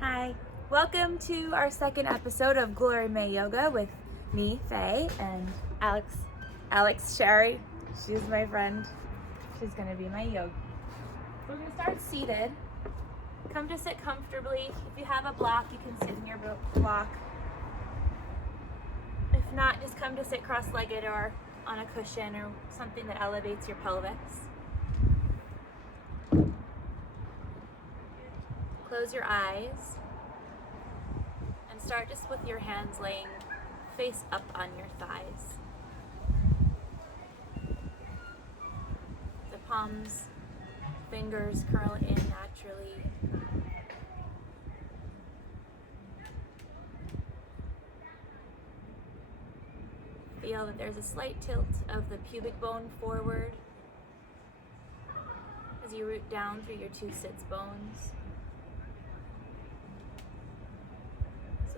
Hi, welcome to our second episode of Glory May Yoga with me, Faye, and Alex Sherry. She's my friend. She's gonna be my yoga. We're gonna start seated. Come to sit comfortably. If you have a block, you can sit in your block. If not, just come to sit cross-legged or on a cushion or something that elevates your pelvis. Close your eyes and start just with your hands laying face up on your thighs. The palms, fingers curl in naturally. Feel that there's a slight tilt of the pubic bone forward as you root down through your two sits bones.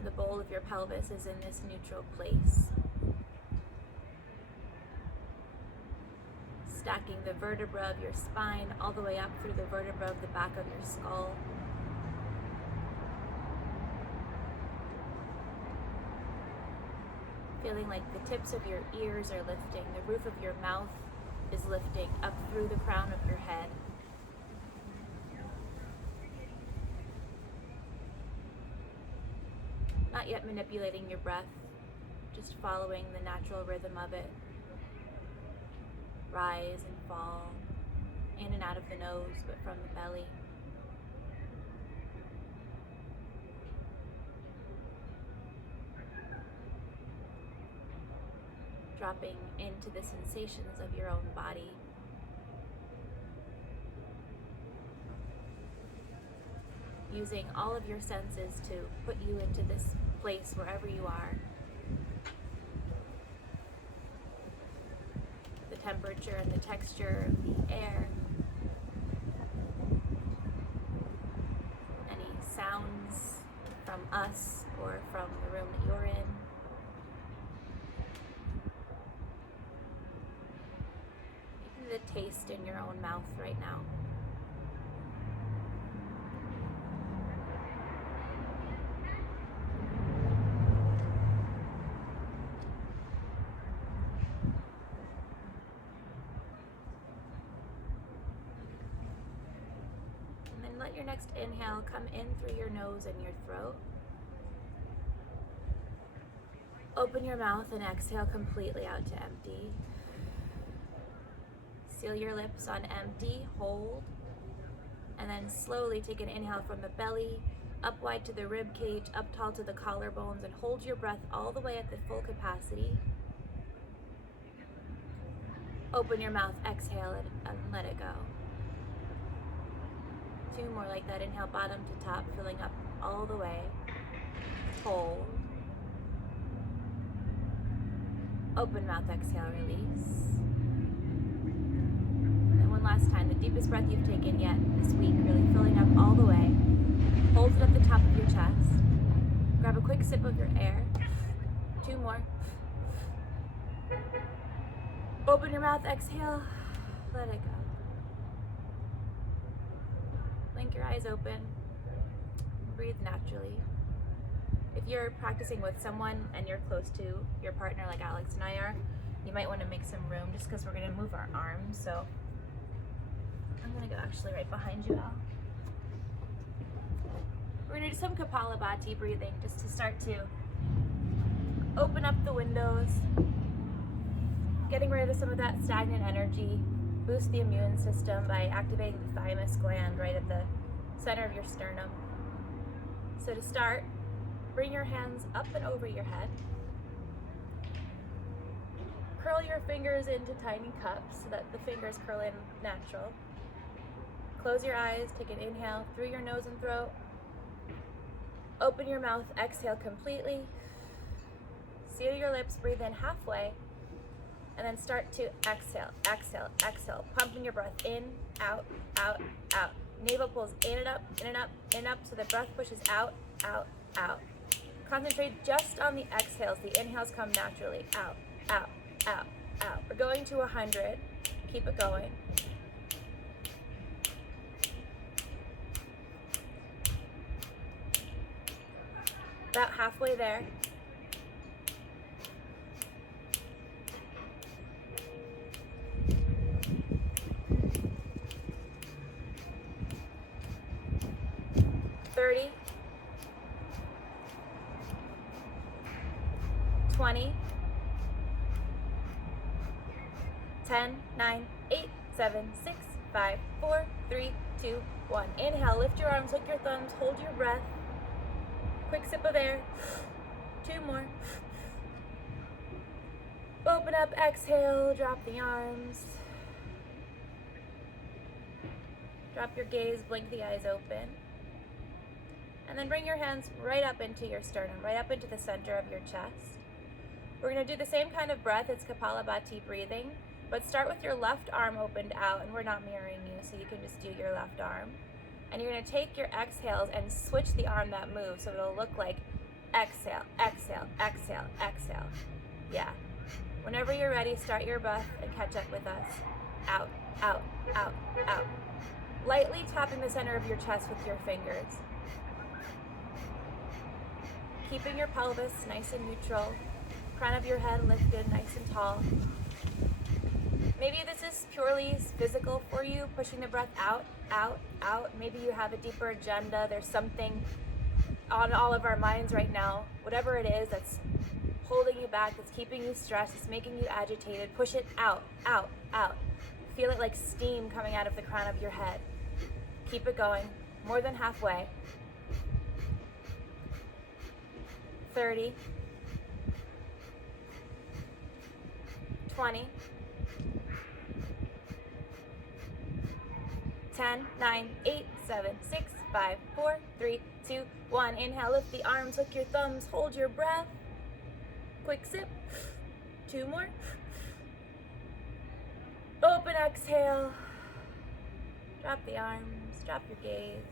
The bowl of your pelvis is in this neutral place. Stacking the vertebra of your spine all the way up through the vertebra of the back of your skull. Feeling like the tips of your ears are lifting, the roof of your mouth is lifting up through the crown of your head. Not yet manipulating your breath, just following the natural rhythm of it. Rise and fall, in and out of the nose, but from the belly. Dropping into the sensations of your own body. Using all of your senses to put you into this place wherever you are. The temperature and the texture of the air. Any sounds from us or from the room that you're in. Even the taste in your own mouth right now. Let your next inhale come in through your nose and your throat. Open your mouth and exhale completely out to empty. Seal your lips on empty, hold, and then slowly take an inhale from the belly, up wide to the rib cage, up tall to the collarbones, and hold your breath all the way at the full capacity. Open your mouth, exhale it, and let it go. Two more like that. Inhale, bottom to top, filling up all the way. Hold. Open mouth, exhale, release. And then one last time, the deepest breath you've taken yet this week, really filling up all the way. Hold it at the top of your chest. Grab a quick sip of your air. Two more. Open your mouth, exhale, let it go. Blink your eyes open, breathe naturally. If you're practicing with someone and you're close to your partner like Alex and I are, you might want to make some room just because we're going to move our arms. So I'm going to go actually right behind you, Al. We're going to do some Kapalabhati breathing just to start to open up the windows, getting rid of some of that stagnant energy. Boost the immune system by activating the thymus gland right at the center of your sternum. So to start, bring your hands up and over your head. Curl your fingers into tiny cups so that the fingers curl in natural. Close your eyes, take an inhale through your nose and throat. Open your mouth, exhale completely. Seal your lips, breathe in halfway. And then start to exhale, exhale, exhale, pumping your breath in, out, out, out. Navel pulls in and up, in and up, in and up, so the breath pushes out, out, out. Concentrate just on the exhales. The inhales come naturally, out, out, out, out. We're going to 100. Keep it going. About halfway there. $30, $20, 10, 9, 8, 7, 6, 5, 4, 3, 2, 1. Inhale, lift your arms, hook your thumbs, hold your breath. Quick sip of air. 2 more. Open up, exhale, drop the arms. Drop your gaze, blink the eyes open. And then bring your hands right up into your sternum, right up into the center of your chest. We're going to do the same kind of breath. It's Kapalabhati breathing, but start with your left arm opened out, and we're not mirroring you, so you can just do your left arm. And you're going to take your exhales and switch the arm that moves, so it'll look like exhale, exhale, exhale, exhale. Yeah. Whenever you're ready, start your breath and catch up with us. Out, out, out, out. Lightly tapping the center of your chest with your fingers. Keeping your pelvis nice and neutral. Crown of your head lifted nice and tall. Maybe this is purely physical for you, pushing the breath out, out, out. Maybe you have a deeper agenda. There's something on all of our minds right now. Whatever it is that's holding you back, that's keeping you stressed, it's making you agitated. Push it out, out, out. Feel it like steam coming out of the crown of your head. Keep it going. More than halfway. 30, 20, 10, 9, 8, 7, 6, 5, 4, 3, 2, 1. Inhale, lift the arms, hook your thumbs, hold your breath. Quick sip. 2 more. Open exhale. Drop the arms, drop your gaze.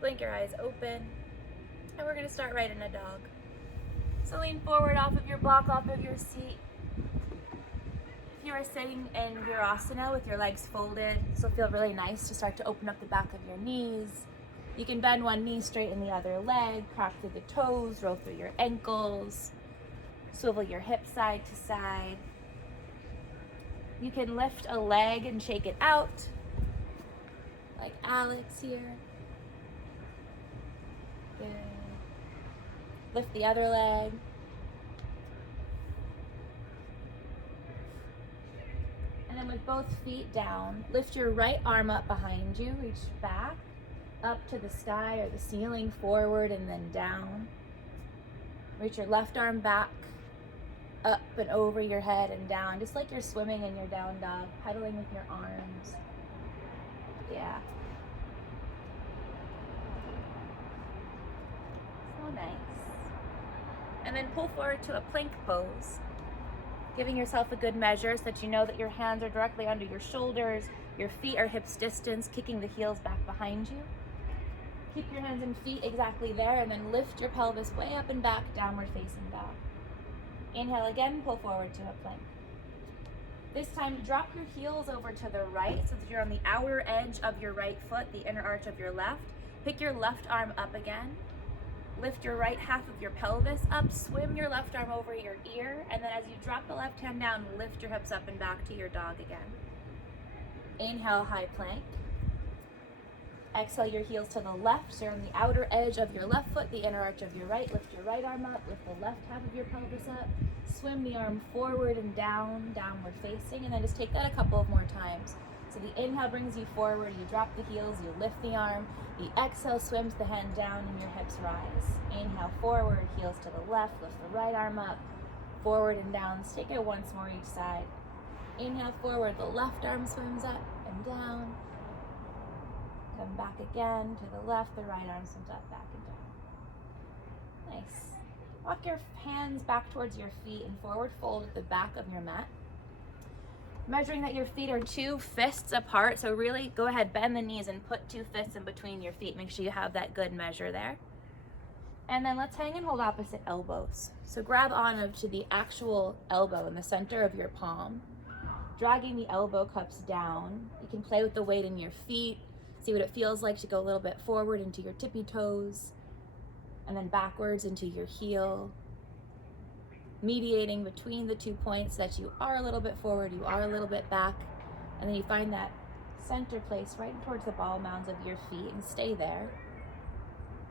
Blink your eyes open. And we're gonna start right in a dog. So lean forward off of your block, off of your seat. If you are sitting in Virasana with your legs folded, this will feel really nice to start to open up the back of your knees. You can bend one knee, straighten the other leg, crack through the toes, roll through your ankles, swivel your hips side to side. You can lift a leg and shake it out, like Alex here. Good. Lift the other leg. And then with both feet down, lift your right arm up behind you, reach back, up to the sky or the ceiling, forward and then down. Reach your left arm back, up and over your head and down, just like you're swimming in your down dog, pedaling with your arms. Yeah. So nice. And then pull forward to a plank pose, giving yourself a good measure so that you know that your hands are directly under your shoulders, your feet are hips distance, kicking the heels back behind you. Keep your hands and feet exactly there, and then lift your pelvis way up and back, downward facing dog. Inhale again, pull forward to a plank. This time, drop your heels over to the right so that you're on the outer edge of your right foot, the inner arch of your left. Pick your left arm up again. Lift your right half of your pelvis up, swim your left arm over your ear, and then as you drop the left hand down, lift your hips up and back to your dog again. Inhale, high plank. Exhale your heels to the left, so you're on the outer edge of your left foot, the inner arch of your right. Lift your right arm up, lift the left half of your pelvis up, swim the arm forward and down, downward facing, and then just take that a couple of more times. So the inhale brings you forward, you drop the heels, you lift the arm. The exhale swims the hand down and your hips rise. Inhale forward, heels to the left, lift the right arm up, forward and down. Let's take it once more each side. Inhale forward, the left arm swims up and down. Come back again to the left, the right arm swims up, back and down. Nice. Walk your hands back towards your feet and forward fold at the back of your mat. Measuring that your feet are 2 fists apart, so really go ahead, bend the knees and put 2 fists in between your feet. Make sure you have that good measure there. And then let's hang and hold opposite elbows. So grab on to the actual elbow in the center of your palm, dragging the elbow cups down. You can play with the weight in your feet, see what it feels like to go a little bit forward into your tippy toes. and then backwards into your heel, mediating between the 2 points so that you are a little bit forward, you are a little bit back, and then you find that center place right towards the ball mounds of your feet and stay there.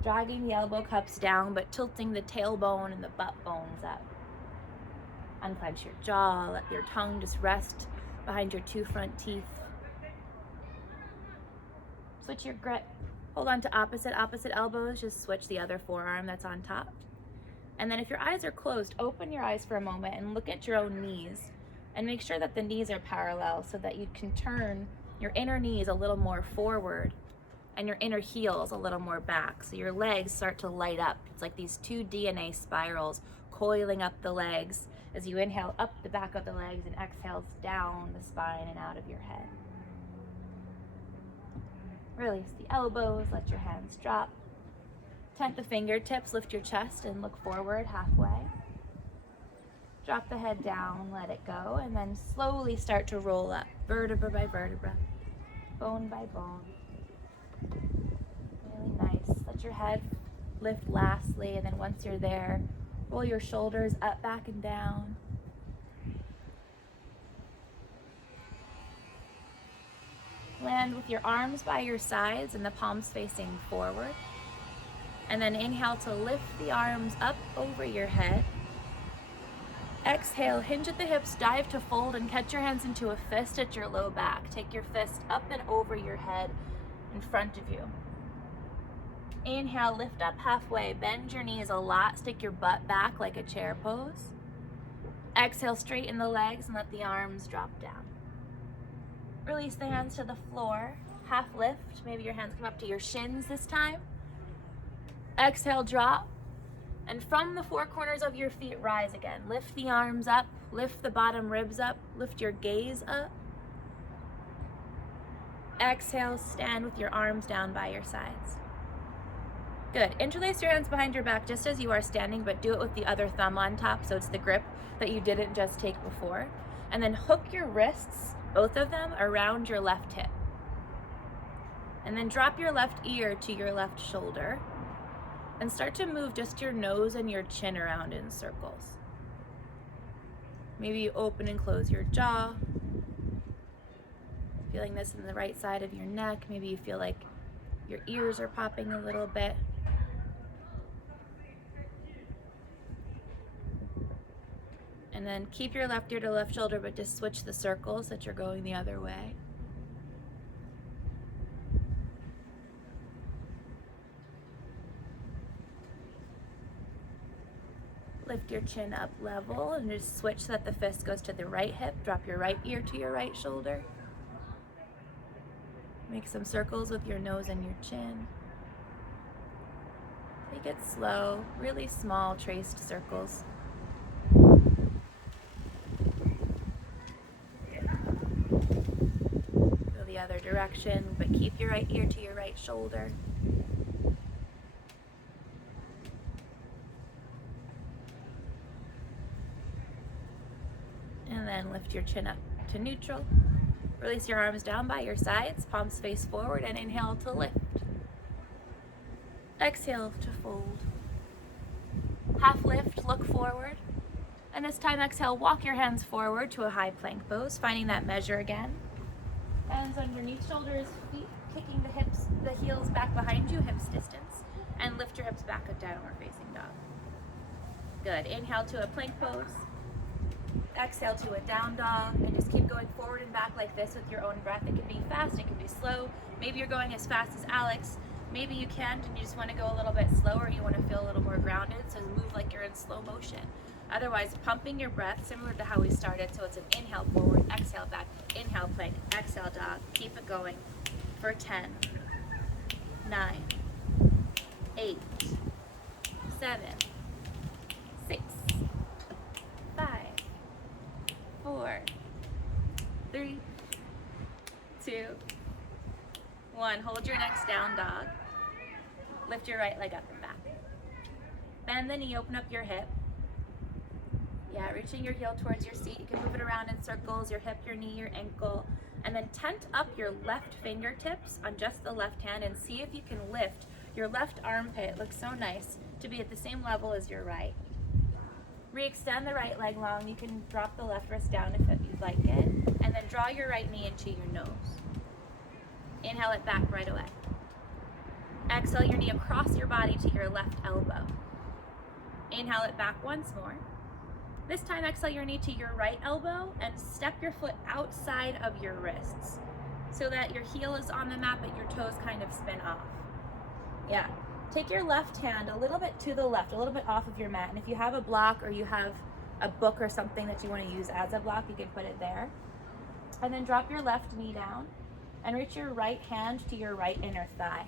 Dragging the elbow cups down, but tilting the tailbone and the butt bones up. Unclench your jaw, let your tongue just rest behind your 2 front teeth. Switch your grip. Hold on to opposite elbows, just switch the other forearm that's on top. And then if your eyes are closed, open your eyes for a moment and look at your own knees. And make sure that the knees are parallel so that you can turn your inner knees a little more forward and your inner heels a little more back. So your legs start to light up. It's like these 2 DNA spirals coiling up the legs as you inhale up the back of the legs and exhales down the spine and out of your head. Release the elbows, let your hands drop. Tent the fingertips, lift your chest and look forward halfway. Drop the head down, let it go, and then slowly start to roll up, vertebra by vertebra, bone by bone. Really nice. Let your head lift lastly, and then once you're there, roll your shoulders up, back, and down. Land with your arms by your sides and the palms facing forward. And then inhale to lift the arms up over your head. Exhale, hinge at the hips, dive to fold, and catch your hands into a fist at your low back. Take your fist up and over your head in front of you. Inhale, lift up halfway, bend your knees a lot, stick your butt back like a chair pose. Exhale, straighten the legs and let the arms drop down. Release the hands to the floor, half lift, maybe your hands come up to your shins this time. Exhale, drop, and from the 4 corners of your feet, rise again. Lift the arms up, lift the bottom ribs up, lift your gaze up. Exhale, stand with your arms down by your sides. Good. Interlace your hands behind your back just as you are standing, but do it with the other thumb on top, so it's the grip that you didn't just take before. And then hook your wrists, both of them, around your left hip. And then drop your left ear to your left shoulder. And start to move just your nose and your chin around in circles. Maybe you open and close your jaw. Feeling this in the right side of your neck. Maybe you feel like your ears are popping a little bit. And then keep your left ear to left shoulder, but just switch the circles that you're going the other way. Lift your chin up level and just switch so that the fist goes to the right hip. Drop your right ear to your right shoulder. Make some circles with your nose and your chin. Take it slow, really small traced circles. Go the other direction, but keep your right ear to your right shoulder. And then lift your chin up to neutral. Release your arms down by your sides, palms face forward, and inhale to lift. Exhale to fold. Half lift, look forward. And this time, exhale, walk your hands forward to a high plank pose, finding that measure again. Hands underneath shoulders, feet kicking the heels back behind you, hips distance. And lift your hips back at downward facing dog. Good. Inhale to a plank pose. Exhale to a down dog, and just keep going forward and back like this with your own breath. It can be fast, it can be slow. Maybe you're going as fast as Alex. Maybe you can't and you just want to go a little bit slower. You want to feel a little more grounded, so move like you're in slow motion. Otherwise, pumping your breath similar to how we started. So it's an inhale forward, exhale back, inhale plank, exhale dog. Keep it going for 10, 9, 8, 7, 6, 5, 4, 3, 2, 1. Hold your next down dog. Lift your right leg up and back. Bend the knee, open up your hip. Yeah, reaching your heel towards your seat. You can move it around in circles, your hip, your knee, your ankle. And then tent up your left fingertips on just the left hand and see if you can lift Your left armpit looks so nice to be at the same level as your right. Re-extend the right leg long. You can drop the left wrist down if you'd like it. And then draw your right knee into your nose. Inhale it back right away. Exhale your knee across your body to your left elbow. Inhale it back once more. This time exhale your knee to your right elbow and step your foot outside of your wrists so that your heel is on the mat but your toes kind of spin off. Yeah. Take your left hand a little bit to the left, a little bit off of your mat. And if you have a block or you have a book or something that you want to use as a block, you can put it there. And then drop your left knee down and reach your right hand to your right inner thigh.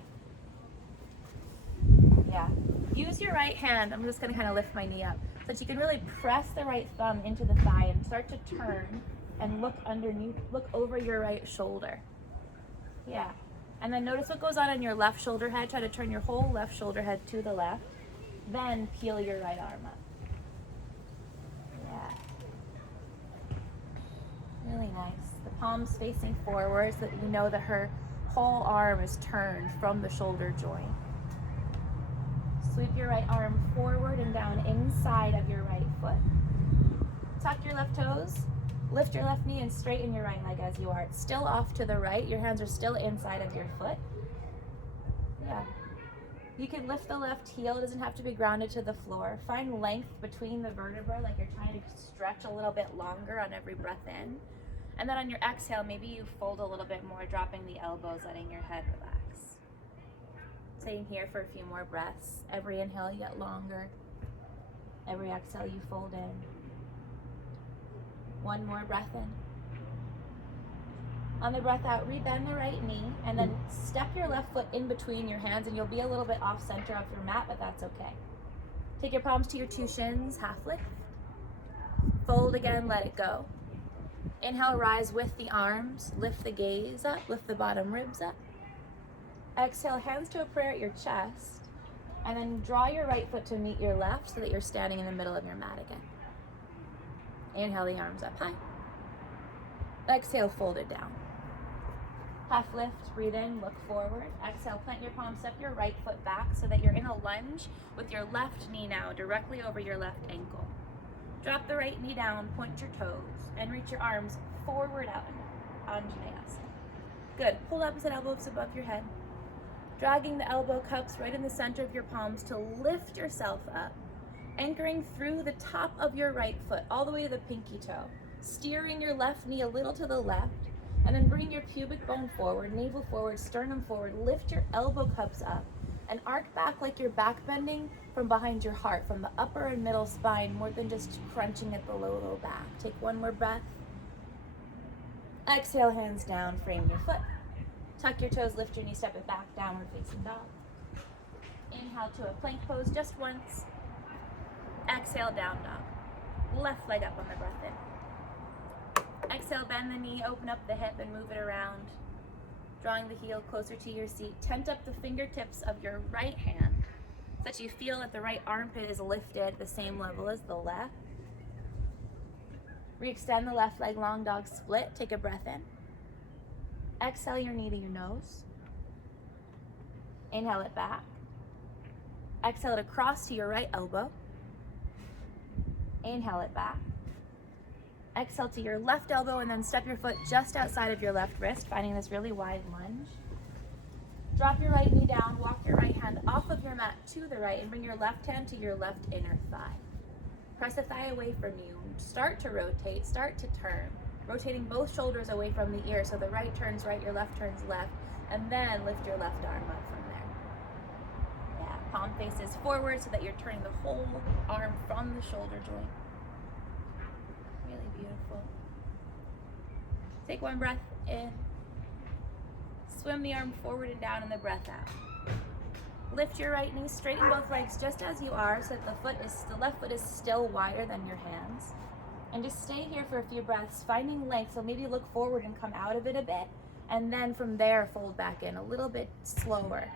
Yeah. Use your right hand. I'm just going to kind of lift my knee up so that you can really press the right thumb into the thigh and start to turn and look underneath, look over your right shoulder. Yeah. And then notice what goes on in your left shoulder head. Try to turn your whole left shoulder head to the left. Then peel your right arm up. Yeah. Really nice. The palms facing forward so that you know that her whole arm is turned from the shoulder joint. Sweep your right arm forward and down inside of your right foot. Tuck your left toes. Lift your left knee and straighten your right leg as you are. It's still off to the right. Your hands are still inside of your foot. Yeah. You can lift the left heel. It doesn't have to be grounded to the floor. Find length between the vertebrae, like you're trying to stretch a little bit longer on every breath in. And then on your exhale, maybe you fold a little bit more, dropping the elbows, letting your head relax. Staying here for a few more breaths. Every inhale, you get longer. Every exhale, you fold in. One more breath in. On the breath out, rebend the right knee and then step your left foot in between your hands, and you'll be a little bit off center of your mat, but that's okay. Take your palms to your two shins, half lift. Fold again, let it go. Inhale, rise with the arms, lift the gaze up, lift the bottom ribs up. Exhale, hands to a prayer at your chest, and then draw your right foot to meet your left so that you're standing in the middle of your mat again. Inhale the arms up high. Exhale, fold it down. Half lift, breathe in, look forward. Exhale, plant your palms, step your right foot back so that you're in a lunge with your left knee now directly over your left ankle. Drop the right knee down, point your toes, and reach your arms forward out into Vinyasa. Good. Hold opposite elbows above your head. Dragging the elbow cups right in the center of your palms to lift yourself up. Anchoring through the top of your right foot all the way to the pinky toe. Steering your left knee a little to the left, and then bring your pubic bone forward, navel forward, sternum forward. Lift your elbow cups up and arc back like you're back bending from behind your heart, from the upper and middle spine, more than just crunching at the low back. Take one more breath. Exhale, hands down, frame your foot. Tuck your toes, lift your knee, step it back, downward facing dog. Inhale to a plank pose just once. Exhale, down dog. Left leg up on the breath in. Exhale, bend the knee, open up the hip and move it around. Drawing the heel closer to your seat. Tent up the fingertips of your right hand so that you feel that the right armpit is lifted at the same level as the left. Re-extend the left leg, long dog split. Take a breath in. Exhale your knee to your nose. Inhale it back. Exhale it across to your right elbow. Inhale it back. Exhale to your left elbow and then step your foot just outside of your left wrist, finding this really wide lunge. Drop your right knee down, walk your right hand off of your mat to the right and bring your left hand to your left inner thigh. Press the thigh away from you. Start to rotate, start to turn. Rotating both shoulders away from the ear so the right turns right, your left turns left, and then lift your left arm up from there. Yeah, palm faces forward so that you're turning the whole arm from the shoulder joint. Really beautiful. Take one breath in. Swim the arm forward and down and the breath out. Lift your right knee, straighten both legs just as you are so that the left foot is still wider than your hands. And just stay here for a few breaths, finding length. So maybe look forward and come out of it a bit. And then from there, fold back in a little bit slower.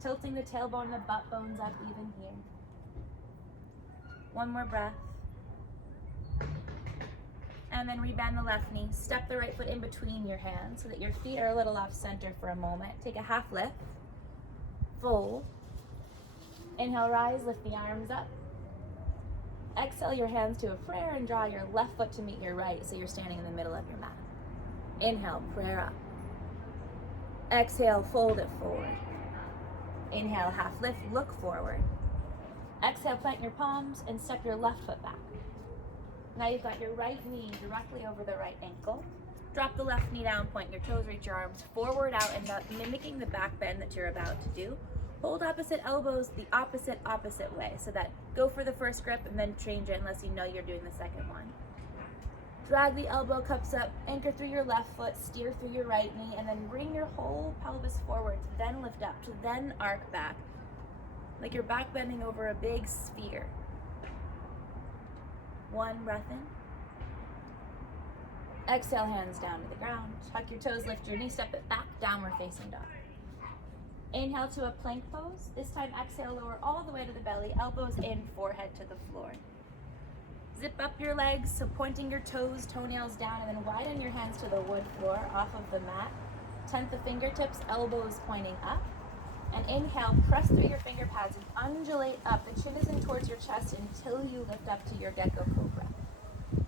Tilting the tailbone and the butt bones up even here. One more breath. And then rebend the left knee. Step the right foot in between your hands so that your feet are a little off center for a moment. Take a half lift. fold. Inhale, rise, lift the arms up. Exhale your hands to a prayer and draw your left foot to meet your right so you're standing in the middle of your mat. Inhale, prayer up. Exhale, fold it forward. Inhale, half lift, look forward. Exhale, plant your palms and step your left foot back. Now you've got your right knee directly over the right ankle. Drop the left knee down, point your toes, reach your arms forward out and up, mimicking the back bend that you're about to do. Hold opposite elbows the opposite way, so that go for the first grip and then change it unless you know you're doing the second one. Drag the elbow cups up, anchor through your left foot, steer through your right knee, and then bring your whole pelvis forward to then lift up, to then arc back, like you're back bending over a big sphere. One breath in. Exhale, hands down to the ground. Tuck your toes, lift your knee, step it back, downward facing dog. Inhale to a plank pose. This time exhale, lower all the way to the belly, elbows in, forehead to the floor. Zip up your legs, so pointing your toes, toenails down, and then widen your hands to the wood floor off of the mat. Tent the fingertips, elbows pointing up. And inhale, press through your finger pads and undulate up. The chin is in towards your chest until you lift up to your Gecko Cobra.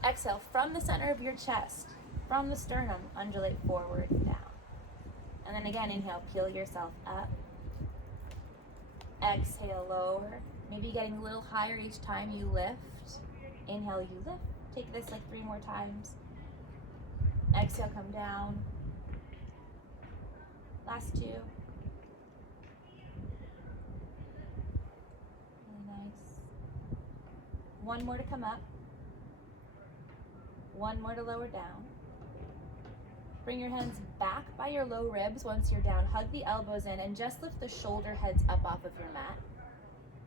Exhale, from the center of your chest, from the sternum, undulate forward and down. And then again, inhale, peel yourself up. Exhale, lower. Maybe getting a little higher each time you lift. Inhale, you lift. Take this like 3 more times. Exhale, come down. Last 2. Really nice. 1 more to come up. 1 more to lower down. Bring your hands back by your low ribs once you're down. Hug the elbows in and just lift the shoulder heads up off of your mat.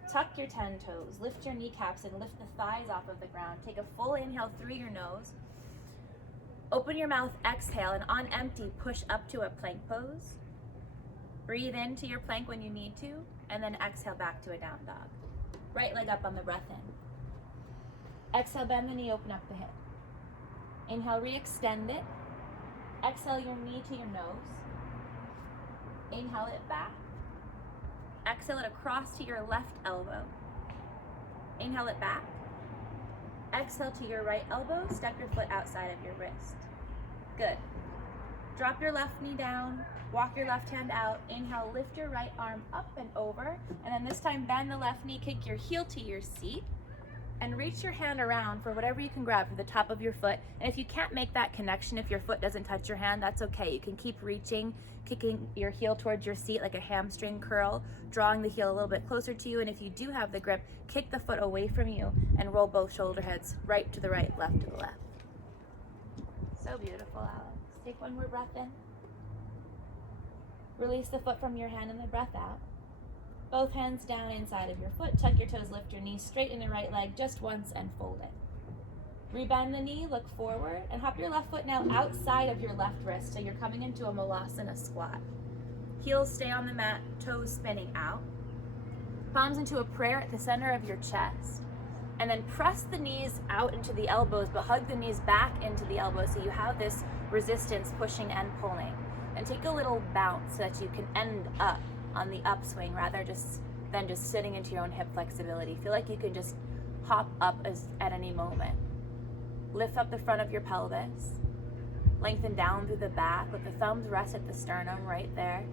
Tuck your 10 toes. Lift your kneecaps and lift the thighs off of the ground. Take a full inhale through your nose. Open your mouth, exhale, and on empty, push up to a plank pose. Breathe into your plank when you need to, and then exhale back to a down dog. Right leg up on the breath in. Exhale, bend the knee, open up the hip. Inhale, re-extend it. Exhale your knee to your nose. Inhale it back. Exhale it across to your left elbow. Inhale it back. Exhale to your right elbow. Step your foot outside of your wrist. Good. Drop your left knee down. Walk your left hand out. Inhale, lift your right arm up and over. And then this time bend the left knee, kick your heel to your seat. And reach your hand around for whatever you can grab for the top of your foot. And if you can't make that connection, if your foot doesn't touch your hand, that's okay. You can keep reaching, kicking your heel towards your seat like a hamstring curl, drawing the heel a little bit closer to you. And if you do have the grip, kick the foot away from you and roll both shoulder heads right to the right, left to the left. So beautiful, Alex. Take 1 more breath in. Release the foot from your hand and the breath out. Both hands down inside of your foot. Tuck your toes, lift your knees, straighten the right leg just once and fold it. Rebend the knee, look forward, and hop your left foot now outside of your left wrist so you're coming into a Malasana squat. Heels stay on the mat, toes spinning out. Palms into a prayer at the center of your chest. And then press the knees out into the elbows, but hug the knees back into the elbows so you have this resistance pushing and pulling. And take a little bounce so that you can end up on the upswing rather than just sitting into your own hip flexibility. Feel like you can just hop up at any moment. Lift up the front of your pelvis. Lengthen down through the back. Let the thumbs rest at the sternum right there.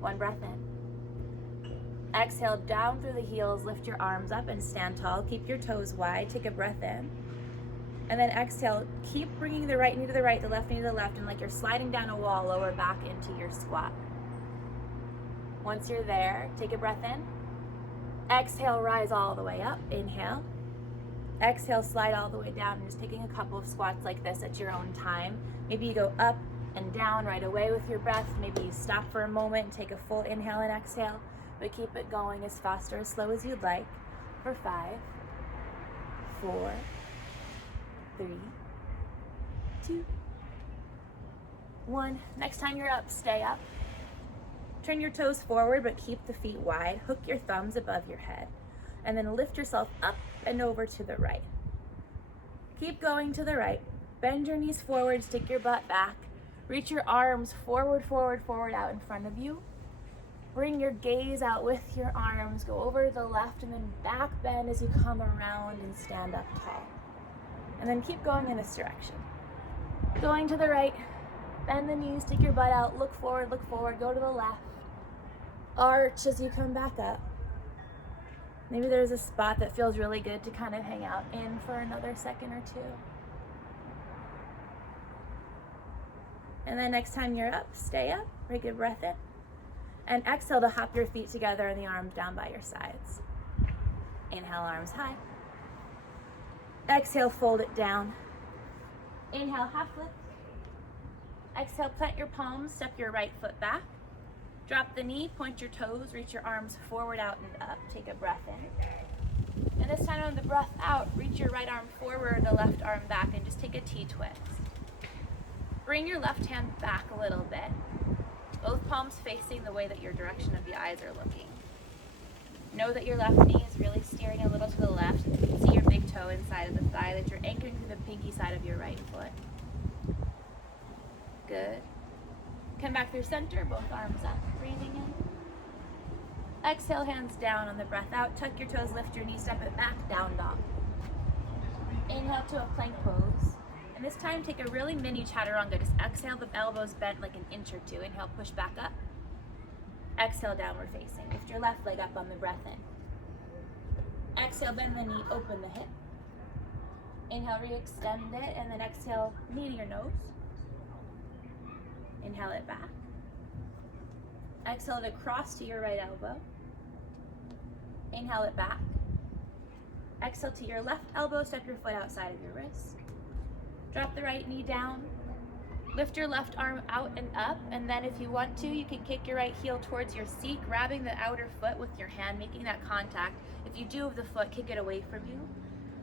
1 breath in. Exhale down through the heels. Lift your arms up and stand tall. Keep your toes wide. Take a breath in. And then exhale. Keep bringing the right knee to the right, the left knee to the left, and like you're sliding down a wall, lower back into your squat. Once you're there, take a breath in. Exhale, rise all the way up. Inhale. Exhale, slide all the way down, and just taking a couple of squats like this at your own time. Maybe you go up and down right away with your breath. Maybe you stop for a moment and take a full inhale and exhale, but keep it going as fast or as slow as you'd like. For 5, 4, 3, 2, 1. Next time you're up, stay up. Turn your toes forward, but keep the feet wide. Hook your thumbs above your head. And then lift yourself up and over to the right. Keep going to the right. Bend your knees forward, stick your butt back. Reach your arms forward, forward, forward out in front of you. bring your gaze out with your arms, go over to the left, and then back bend as you come around and stand up tall. And then keep going in this direction. Going to the right, bend the knees, stick your butt out, look forward, go to the left. Arch as you come back up. Maybe there's a spot that feels really good to kind of hang out in for another second or two. And then next time you're up, stay up, take a breath in. And exhale to hop your feet together and the arms down by your sides. Inhale, arms high. Exhale, fold it down. Inhale, half lift. Exhale, plant your palms, step your right foot back. Drop the knee, point your toes, reach your arms forward, out, and up. Take a breath in. And this time on the breath out, reach your right arm forward, the left arm back, and just take a T-twist. Bring your left hand back a little bit. Both palms facing the way that your direction of the eyes are looking. Know that your left knee is really steering a little to the left. You can see your big toe inside of the thigh, that you're anchoring through the pinky side of your right foot. Good. Come back through center, both arms up, breathing in. Exhale, hands down on the breath out. Tuck your toes, lift your knee, step it back, down dog. Inhale to a plank pose. And this time, take a really mini chaturanga. Just exhale, the elbows bent like an inch or two. Inhale, push back up. Exhale, downward facing. Lift your left leg up on the breath in. Exhale, bend the knee, open the hip. Inhale, re-extend it, and then exhale, knee to your nose. Inhale it back. Exhale to cross to your right elbow. Inhale it back. Exhale to your left elbow, step your foot outside of your wrist. Drop the right knee down. Lift your left arm out and up, and then if you want to, you can kick your right heel towards your seat, grabbing the outer foot with your hand, making that contact. If you do have the foot, kick it away from you.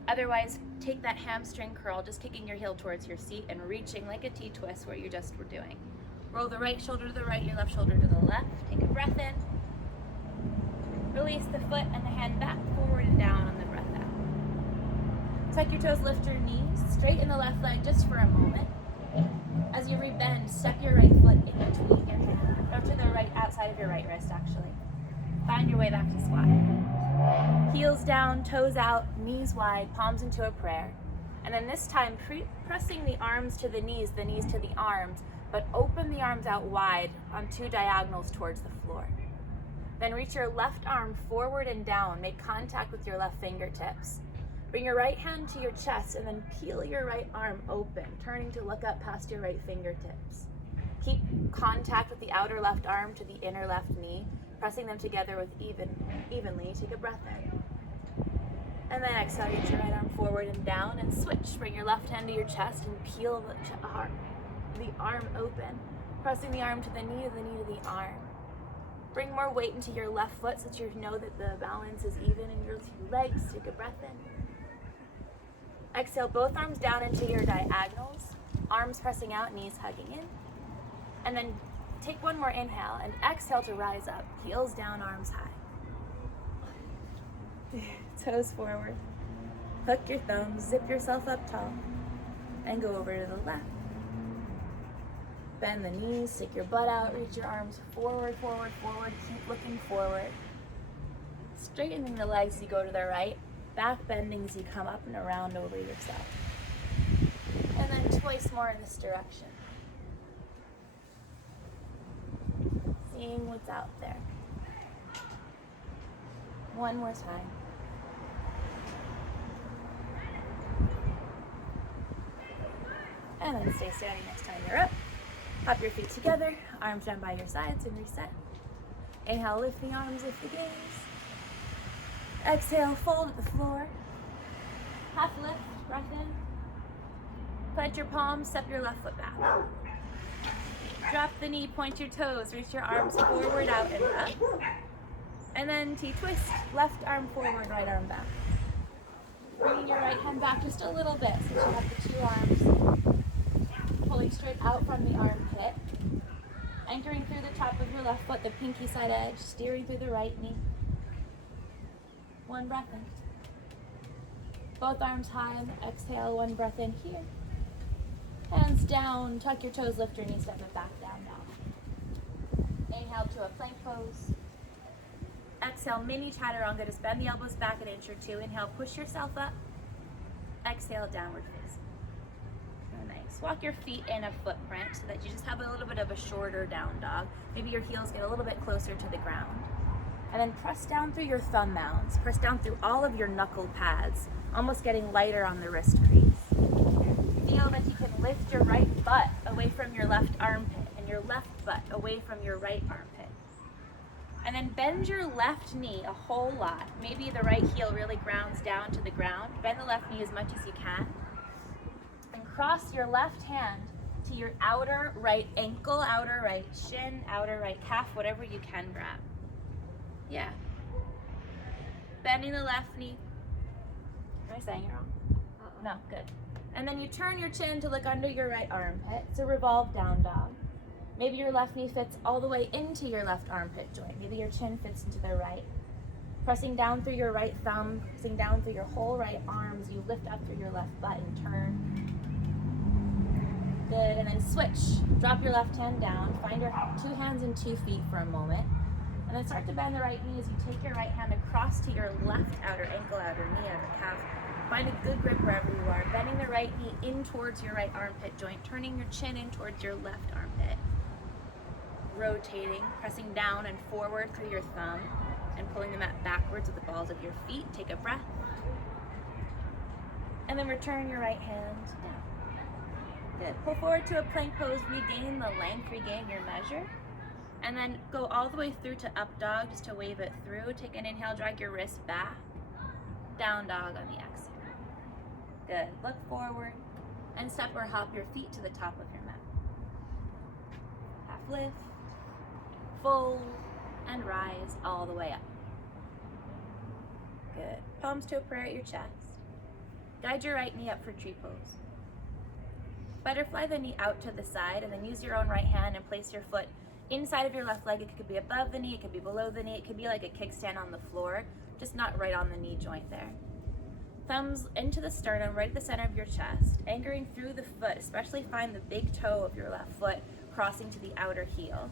Otherwise, take that hamstring curl, just kicking your heel towards your seat and reaching like a T-twist where you just were doing. Roll the right shoulder to the right, your left shoulder to the left. Take a breath in. Release the foot and the hand back, forward and down on the breath out. Tuck your toes, lift your knees, straighten the left leg just for a moment. As you rebend, step your right foot in between your hands, or to the right, outside of your right wrist actually. Find your way back to squat. Heels down, toes out, knees wide, palms into a prayer. And then this time, pressing the arms to the knees to the arms, but open the arms out wide on two diagonals towards the floor. Then reach your left arm forward and down, make contact with your left fingertips. Bring your right hand to your chest and then peel your right arm open, turning to look up past your right fingertips. Keep contact with the outer left arm to the inner left knee, pressing them together with evenly. Take a breath in. And then exhale, reach your right arm forward and down and switch. Bring your left hand to your chest and peel the arm open, pressing the arm to the knee to the arm. Bring more weight into your left foot so that you know that the balance is even in your two legs. Take a breath in. Exhale, both arms down into your diagonals, arms pressing out, knees hugging in. And then take one more inhale and exhale to rise up, heels down, arms high. Toes forward. Hook your thumbs, zip yourself up tall, and go over to the left. Bend the knees, stick your butt out, reach your arms forward, keep looking forward. Straightening the legs as you go to the right, back bending as you come up and around over yourself. And then twice more in this direction. Seeing what's out there. One more time. And then stay standing next time you're up. Hop your feet together, arms down by your sides and reset. Inhale, lift the arms, lift the gaze. Exhale, fold at the floor. Half lift, breath in. Plant your palms, step your left foot back. Drop the knee, point your toes, reach your arms forward, out, and up. And then T-twist, left arm forward, right arm back. Bringing your right hand back just a little bit so you have the two arms pulling straight out from the armpit. Anchoring through the top of your left foot, the pinky side edge, steering through the right knee. One breath in. Both arms high and exhale, one breath in here. Hands down, tuck your toes, lift your knees, step it back, down, down. Inhale to a plank pose. exhale, mini chaturanga. Just bend the elbows back an inch or two. Inhale, push yourself up. Exhale, downward facing. Oh, nice. Walk your feet in a footprint so that you just have a little bit of a shorter down dog. Maybe your heels get a little bit closer to the ground. And then press down through your thumb mounds. Press down through all of your knuckle pads, almost getting lighter on the wrist crease. Feel that you can lift your right butt away from your left armpit and your left butt away from your right armpit. And then bend your left knee a whole lot. Maybe the right heel really grounds down to the ground. Bend the left knee as much as you can. And cross your left hand to your outer right ankle, outer right shin, outer right calf, whatever you can grab. Yeah. Bending the left knee. Am I saying it wrong? No, good. And then you turn your chin to look under your right armpit. It's a revolve down dog. Maybe your left knee fits all the way into your left armpit joint. Maybe your chin fits into the right. Pressing down through your right thumb, pressing down through your whole right arms. You lift up through your left butt and turn. Good, and then switch. Drop your left hand down. Find your two hands and 2 feet for a moment. And then start to bend the right knee as you take your right hand across to your left outer ankle, outer knee, outer calf. Find a good grip wherever you are. Bending the right knee in towards your right armpit joint. Turning your chin in towards your left armpit. Rotating, pressing down and forward through your thumb and pulling the mat backwards with the balls of your feet. Take a breath. And then return your right hand down. Good. Pull forward to a plank pose. Regain the length, regain your measure. And then go all the way through to up dog just to wave it through. Take an inhale, drag your wrist back. Down dog on the exhale. Good. Look forward and step or hop your feet to the top of your mat. Half lift, fold, and rise all the way up. Good. Palms to a prayer at your chest. Guide your right knee up for tree pose. Butterfly the knee out to the side and then use your own right hand and place your foot inside of your left leg. It could be above the knee, it could be below the knee, it could be like a kickstand on the floor, just not right on the knee joint there. Thumbs into the sternum, right at the center of your chest, anchoring through the foot, especially find the big toe of your left foot crossing to the outer heel.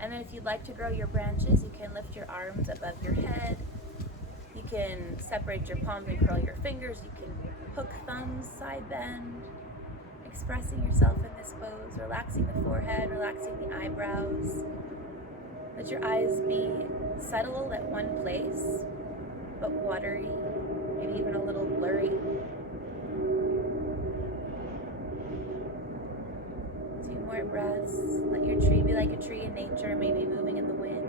And then if you'd like to grow your branches, you can lift your arms above your head. You can separate your palms and curl your fingers. You can hook thumbs, side bend, expressing yourself in this pose, relaxing the forehead, relaxing the eyebrows. Let your eyes be settled at one place, but watery, maybe even a little blurry. 2 more breaths. Let your tree be like a tree in nature, maybe moving in the wind.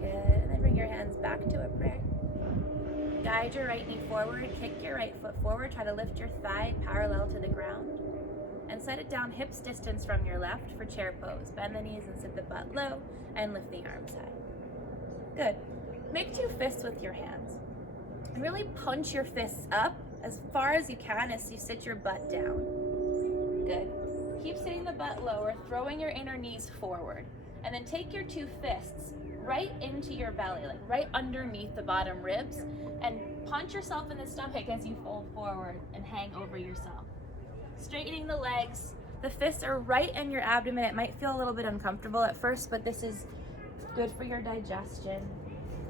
Good. And then bring your hands back to a prayer. Guide your right knee forward, kick your right foot forward, try to lift your thigh parallel to the ground. And set it down hips distance from your left for chair pose. Bend the knees and sit the butt low and lift the arms high. Good. Make 2 fists with your hands. And really punch your fists up as far as you can as you sit your butt down. Good. Keep sitting the butt lower, throwing your inner knees forward. And then take your 2 fists right into your belly, like right underneath the bottom ribs, and punch yourself in the stomach as you fold forward and hang over yourself. Straightening the legs. The fists are right in your abdomen. It might feel a little bit uncomfortable at first, but this is good for your digestion.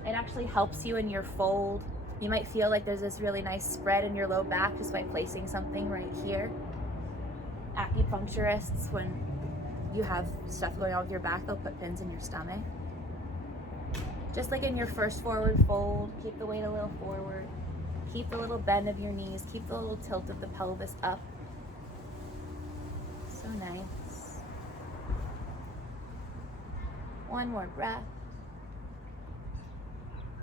It actually helps you in your fold. You might feel like there's this really nice spread in your low back just by placing something right here. Acupuncturists, when you have stuff going on with your back, they'll put pins in your stomach. Just like in your first forward fold, keep the weight a little forward. Keep the little bend of your knees. Keep the little tilt of the pelvis up. So nice. 1 more breath.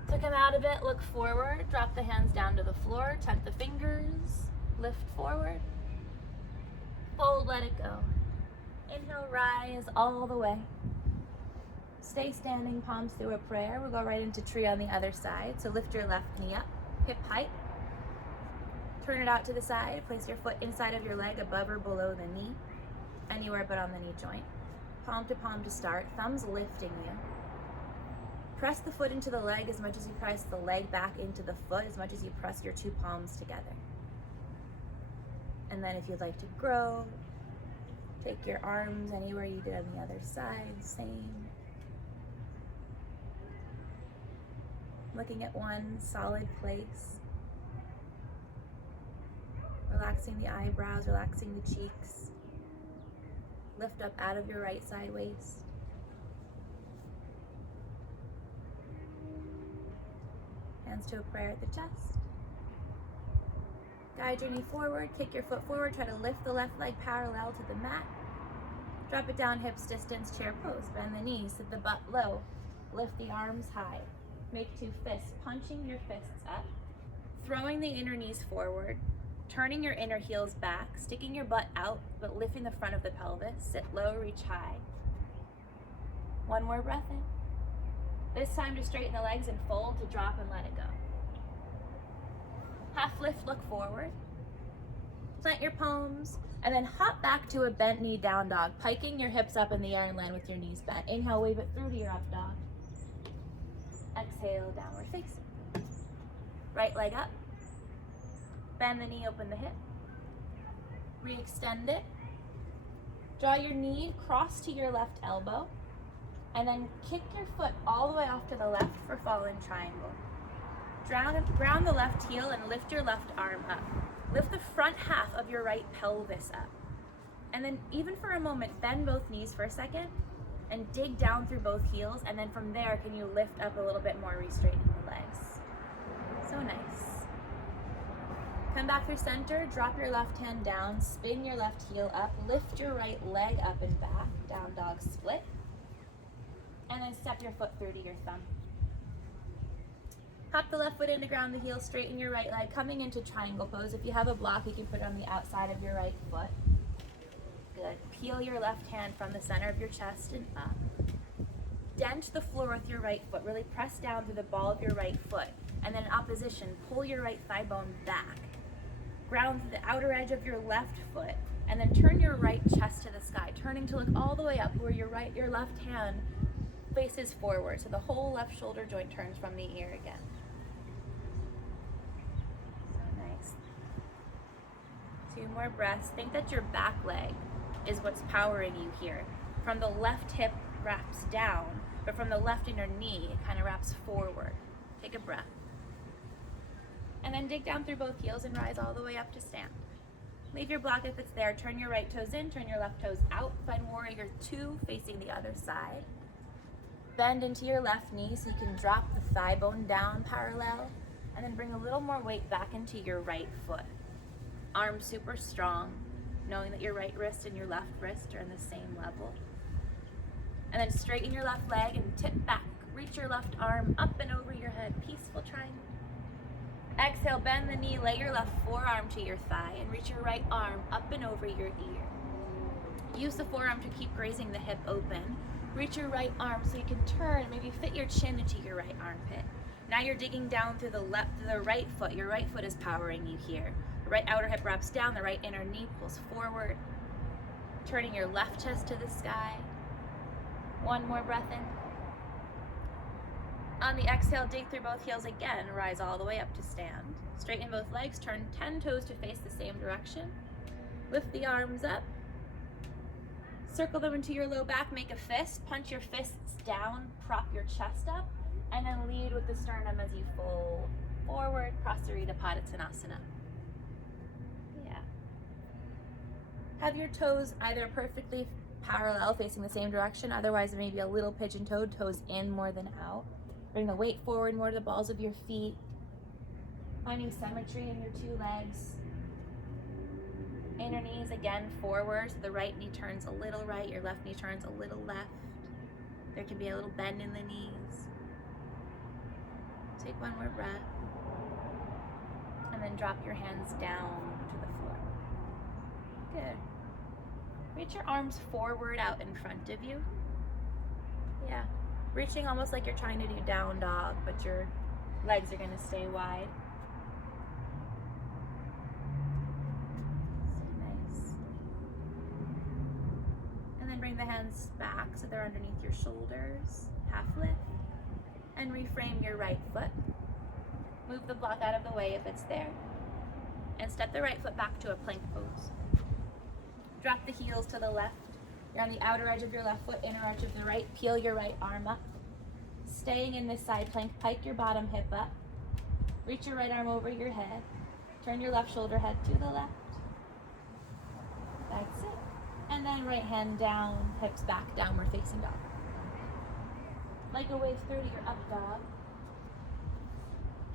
To come out of it, look forward. Drop the hands down to the floor. Tuck the fingers. Lift forward. Fold, let it go. Inhale, rise all the way. Stay standing, palms through a prayer. We'll go right into tree on the other side. So lift your left knee up, hip height. Turn it out to the side. Place your foot inside of your leg, above or below the knee. Anywhere but on the knee joint. Palm to start. Thumbs lifting you. Press the foot into the leg as much as you press the leg back into the foot, as much as you press your 2 palms together. And then if you'd like to grow, Take your arms anywhere you did on the other side, same. Looking at one solid place. Relaxing the eyebrows, relaxing the cheeks. Lift up out of your right side waist. Hands to a prayer at the chest. Guide your knee forward, kick your foot forward, try to lift the left leg parallel to the mat. Drop it down, hips distance, chair pose. Bend the knees, sit the butt low. Lift the arms high. Make two fists, punching your fists up. Throwing the inner knees forward. Turning your inner heels back, sticking your butt out, but lifting the front of the pelvis. Sit low, reach high. One more breath in. This time to straighten the legs and fold to drop and let it go. Half lift, look forward. Plant your palms, and then hop back to a bent knee down dog, piking your hips up in the air and land with your knees bent. Inhale, wave it through to your up dog. Exhale, downward facing. Right leg up. Bend the knee, open the hip. Re-extend it. Draw your knee cross to your left elbow, and then kick your foot all the way off to the left for fallen triangle. Ground the left heel and lift your left arm up. Lift the front half of your right pelvis up. And then even for a moment, bend both knees for a second and dig down through both heels, and then from there, can you lift up a little bit more, re-straightening the legs. So nice. Come back through center, drop your left hand down, spin your left heel up, lift your right leg up and back, down dog split, and then step your foot through to your thumb. Hop the left foot into ground the heel, straighten your right leg, coming into triangle pose. If you have a block, you can put it on the outside of your right foot. Good. Peel your left hand from the center of your chest and up. Dent the floor with your right foot. Really press down through the ball of your right foot. And then in opposition, pull your right thigh bone back. Ground through the outer edge of your left foot. And then turn your right chest to the sky, turning to look all the way up where your left hand faces forward. So the whole left shoulder joint turns from the ear again. Two more breaths. Think that your back leg is what's powering you here. From the left hip wraps down, but from the left inner knee, it kind of wraps forward. Take a breath. And then dig down through both heels and rise all the way up to stand. Leave your block if it's there. Turn your right toes in, turn your left toes out. Find warrior two facing the other side. Bend into your left knee so you can drop the thigh bone down parallel, and then bring a little more weight back into your right foot. Arms super strong, knowing that your right wrist and your left wrist are in the same level. And then straighten your left leg and tip back. Reach your left arm up and over your head. Peaceful triangle. Exhale, bend the knee, lay your left forearm to your thigh, and reach your right arm up and over your ear. Use the forearm to keep grazing the hip open. Reach your right arm so you can turn, maybe fit your chin into your right armpit. Now you're digging down through the right foot. Your right foot is powering you here. Right outer hip wraps down, the right inner knee pulls forward, turning your left chest to the sky. One more breath in. On the exhale, dig through both heels again, rise all the way up to stand. Straighten both legs, turn 10 toes to face the same direction. Lift the arms up. Circle them into your low back, make a fist, punch your fists down, prop your chest up, and then lead with the sternum as you fold forward, Prasarita Padottanasana. Have your toes either perfectly parallel, facing the same direction, otherwise maybe a little pigeon-toed, toes in more than out. Bring the weight forward more to the balls of your feet. Finding symmetry in your two legs. Inner knees again forward, so the right knee turns a little right, your left knee turns a little left. There can be a little bend in the knees. Take one more breath. And then drop your hands down to the floor. Good. Reach your arms forward out in front of you. Yeah. Reaching almost like you're trying to do down dog, but your legs are going to stay wide. So nice. And then bring the hands back so they're underneath your shoulders. Half lift. And reframe your right foot. Move the block out of the way if it's there. And step the right foot back to a plank pose. Drop the heels to the left. You're on the outer edge of your left foot, inner edge of the right. Peel your right arm up. Staying in this side plank, pike your bottom hip up. Reach your right arm over your head. Turn your left shoulder head to the left. That's it. And then right hand down, hips back, downward facing dog. Like a wave through to your up dog.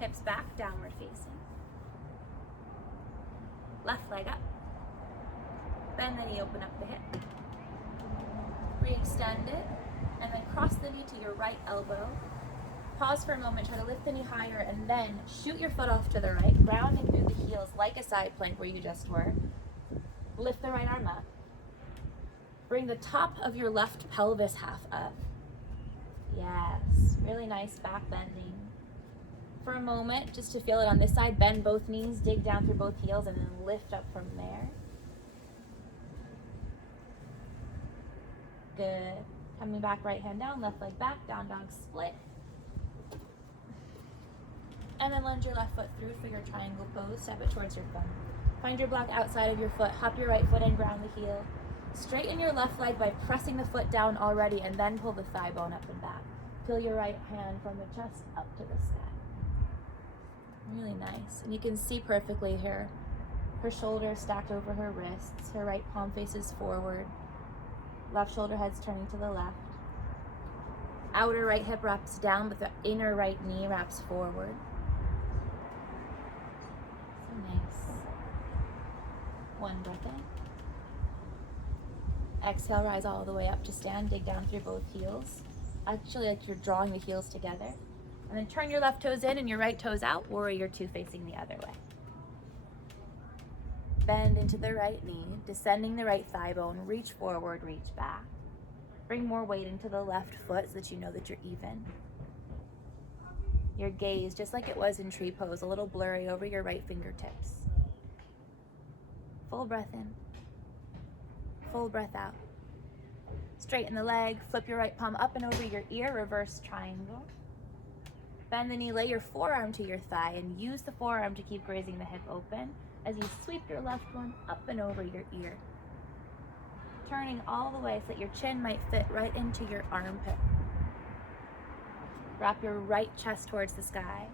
Hips back, downward facing. Left leg up. Bend the knee, open up the hip. Re-extend it, and then cross the knee to your right elbow. Pause for a moment, try to lift the knee higher, and then shoot your foot off to the right, grounding through the heels like a side plank where you just were. Lift the right arm up. Bring the top of your left pelvis half up. Yes, really nice back bending. For a moment, just to feel it on this side, bend both knees, dig down through both heels, and then lift up from there. Good. Coming back, right hand down, left leg back, down dog split. And then lunge your left foot through for your triangle pose, step it towards your thumb. Find your block outside of your foot, hop your right foot in, ground the heel. Straighten your left leg by pressing the foot down already, and then pull the thigh bone up and back. Peel your right hand from the chest up to the sky. Really nice. And you can see perfectly here, her shoulders stacked over her wrists, her right palm faces forward, left shoulder head's turning to the left. Outer right hip wraps down, but the inner right knee wraps forward. So nice. One breath in. Exhale, rise all the way up to stand, dig down through both heels. Actually, like you're drawing the heels together. And then turn your left toes in and your right toes out, warrior two facing the other way. Bend into the right knee, descending the right thigh bone, reach forward, reach back. Bring more weight into the left foot so that you know that you're even. Your gaze, just like it was in tree pose, a little blurry over your right fingertips. Full breath in. Full breath out. Straighten the leg, flip your right palm up and over your ear, reverse triangle. Bend the knee, lay your forearm to your thigh, and use the forearm to keep grazing the hip open as you sweep your left one up and over your ear. Turning all the way so that your chin might fit right into your armpit. Wrap your right chest towards the sky.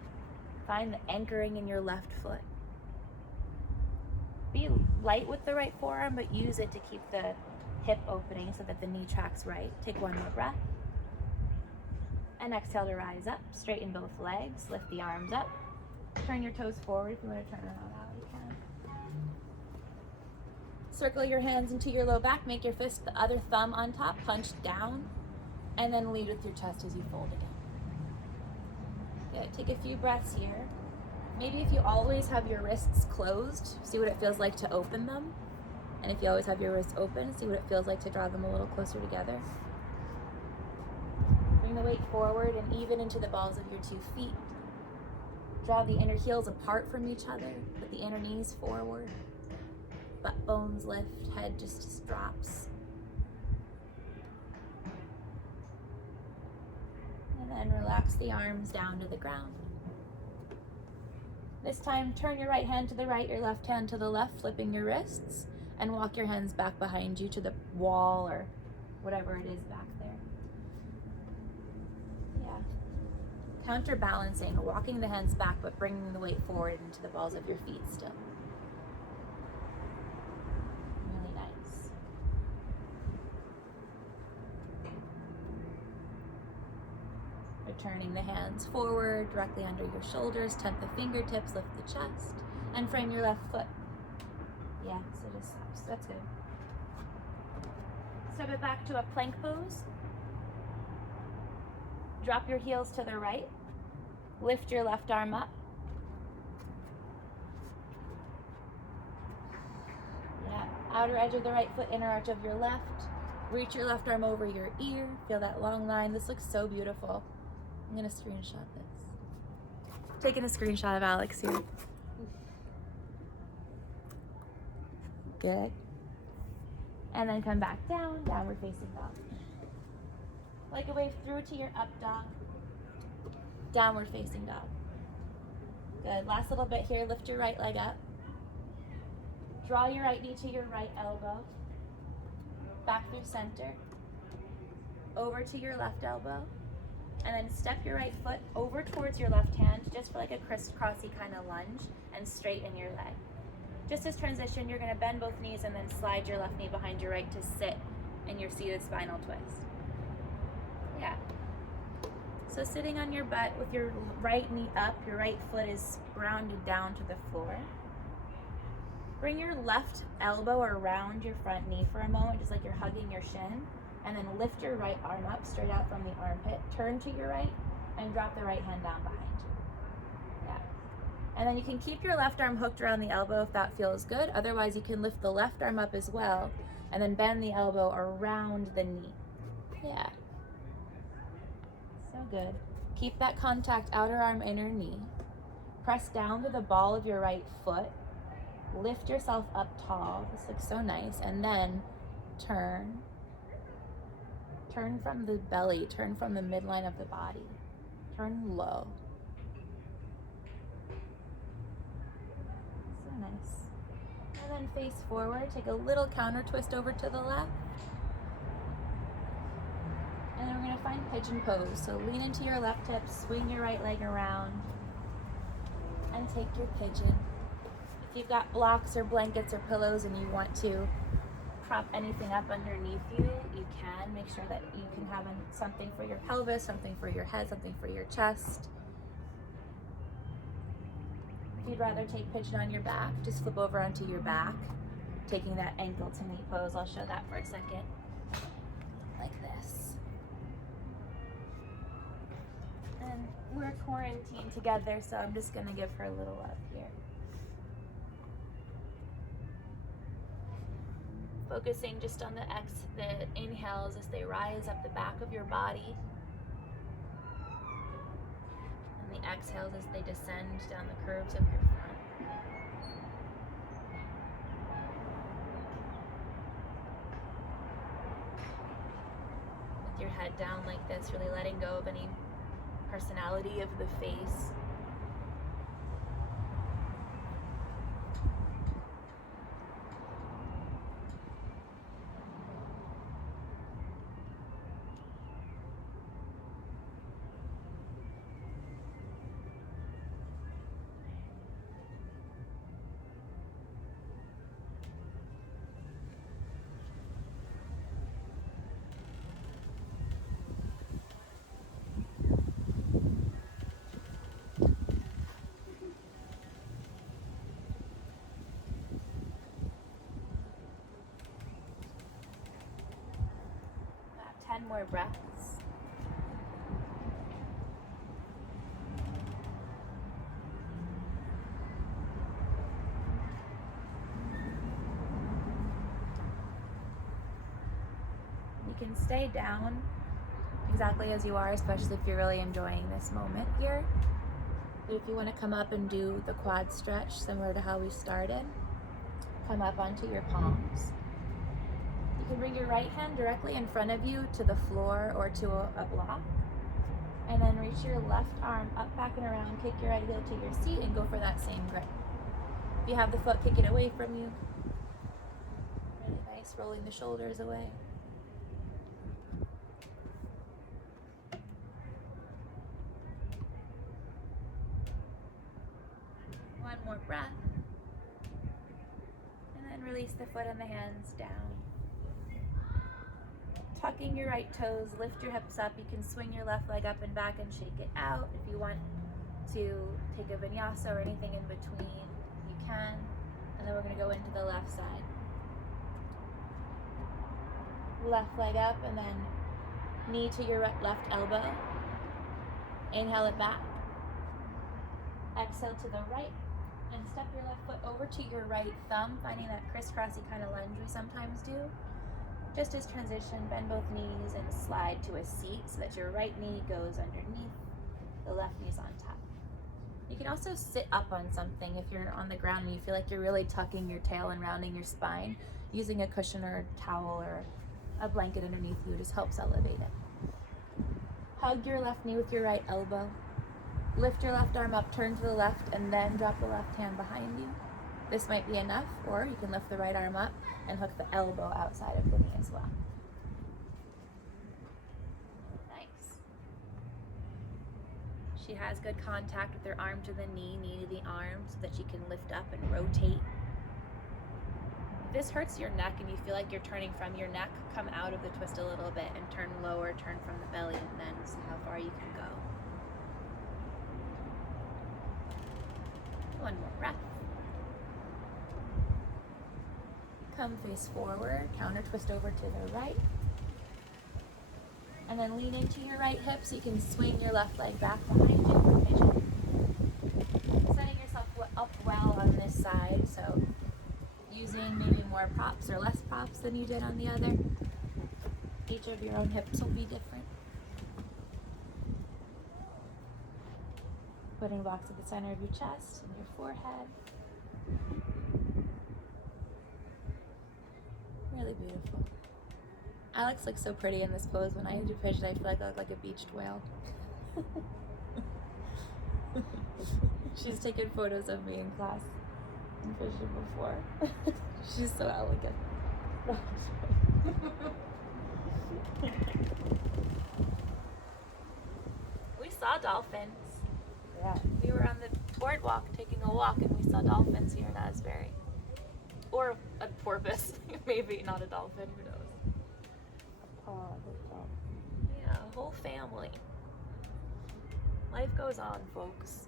Find the anchoring in your left foot. Be light with the right forearm, but use it to keep the hip opening so that the knee tracks right. Take one more breath. And exhale to rise up. Straighten both legs. Lift the arms up. Turn your toes forward. If you want to turn around out, you can. Circle your hands into your low back. Make your fist the other thumb on top. Punch down. And then lead with your chest as you fold again. Good. Take a few breaths here. Maybe if you always have your wrists closed, see what it feels like to open them. And if you always have your wrists open, see what it feels like to draw them a little closer together. Bring the weight forward and even into the balls of your 2 feet. Draw the inner heels apart from each other. Put the inner knees forward. Butt bones lift, head just drops. And then relax the arms down to the ground. This time, turn your right hand to the right, your left hand to the left, flipping your wrists, and walk your hands back behind you to the wall or whatever it is back there. Yeah. Counterbalancing, walking the hands back, but bringing the weight forward into the balls of your feet still. Really nice. Returning the hands forward, directly under your shoulders, tent the fingertips, lift the chest, and frame your left foot. Yeah, so just stops. That's good. Step it back to a plank pose. Drop your heels to the right. Lift your left arm up. Yeah, outer edge of the right foot, inner arch of your left. Reach your left arm over your ear. Feel that long line. This looks so beautiful. I'm gonna screenshot this. Taking a screenshot of Alex here. Good. And then come back down, downward facing dog. Like a wave through to your up dog. Downward facing dog. Good. Last little bit here. Lift your right leg up. Draw your right knee to your right elbow. back through center, over to your left elbow, and then step your right foot over towards your left hand, just for like a crisscrossy kind of lunge, and straighten your leg. Just as transition, you're gonna bend both knees and then slide your left knee behind your right to sit in your seated spinal twist. Yeah. So sitting on your butt with your right knee up, your right foot is grounded down to the floor. Bring your left elbow around your front knee for a moment, just like you're hugging your shin, and then lift your right arm up straight out from the armpit. Turn to your right and drop the right hand down behind you. Yeah. And then you can keep your left arm hooked around the elbow if that feels good. Otherwise, you can lift the left arm up as well and then bend the elbow around the knee. Yeah. So good. Keep that contact, outer arm, inner knee. Press down to the ball of your right foot. Lift yourself up tall. This looks so nice. And then turn. Turn from the belly. Turn from the midline of the body. Turn low. So nice. And then face forward. Take a little counter twist over to the left. And then we're going to find pigeon pose. So lean into your left hip, swing your right leg around, and take your pigeon. If you've got blocks or blankets or pillows and you want to prop anything up underneath you, you can. Make sure that you can have something for your pelvis, something for your head, something for your chest. If you'd rather take pigeon on your back, just flip over onto your back, taking that ankle to knee pose. I'll show that for a second. Like this. And we're quarantined together, so I'm just gonna give her a little love here. Focusing just on the inhales as they rise up the back of your body, and the exhales as they descend down the curves of your front. With your head down like this, really letting go of any personality of the face. About 10 more breaths. You can stay down exactly as you are, especially if you're really enjoying this moment here. But if you want to come up and do the quad stretch, similar to how we started, come up onto your palms. You can bring your right hand directly in front of you to the floor or to a block. And then reach your left arm up, back, and around. Kick your right heel to your seat and go for that same grip. If you have the foot, kick it away from you. Really nice, rolling the shoulders away. One more breath. And then release the foot and the hands down. Tucking your right toes, lift your hips up. You can swing your left leg up and back and shake it out. If you want to take a vinyasa or anything in between, you can. And then we're going to go into the left side. Left leg up and then knee to your left elbow. Inhale it back. Exhale to the right. And step your left foot over to your right thumb, finding that crisscrossy kind of lunge we sometimes do. Just as transition, bend both knees and slide to a seat so that your right knee goes underneath, the left knee's on top. You can also sit up on something if you're on the ground and you feel like you're really tucking your tail and rounding your spine. Using a cushion or a towel or a blanket underneath you just helps elevate it. Hug your left knee with your right elbow. Lift your left arm up, turn to the left, and then drop the left hand behind you. This might be enough, or you can lift the right arm up and hook the elbow outside of the knee as well. Nice. She has good contact with her arm to the knee to the arm so that she can lift up and rotate. If this hurts your neck and you feel like you're turning from your neck, come out of the twist a little bit and turn lower, turn from the belly, and then see how far you can go. One more breath. Come face forward, counter twist over to the right. And then lean into your right hip so you can swing your left leg back behind you for pigeon. Setting yourself up well on this side, so using maybe more props or less props than you did on the other. Each of your own hips will be different. Putting blocks at the center of your chest and your forehead. Really beautiful. Alex looks so pretty in this pose. When I do pigeon, I feel like I look like a beached whale. She's taken photos of me in class in pigeon before. She's so elegant. We saw dolphins. Yeah. We were on the boardwalk taking a walk and we saw dolphins here in Asbury. Or a porpoise. Maybe not a dolphin, who knows. Yeah, a whole family. Life goes on, folks.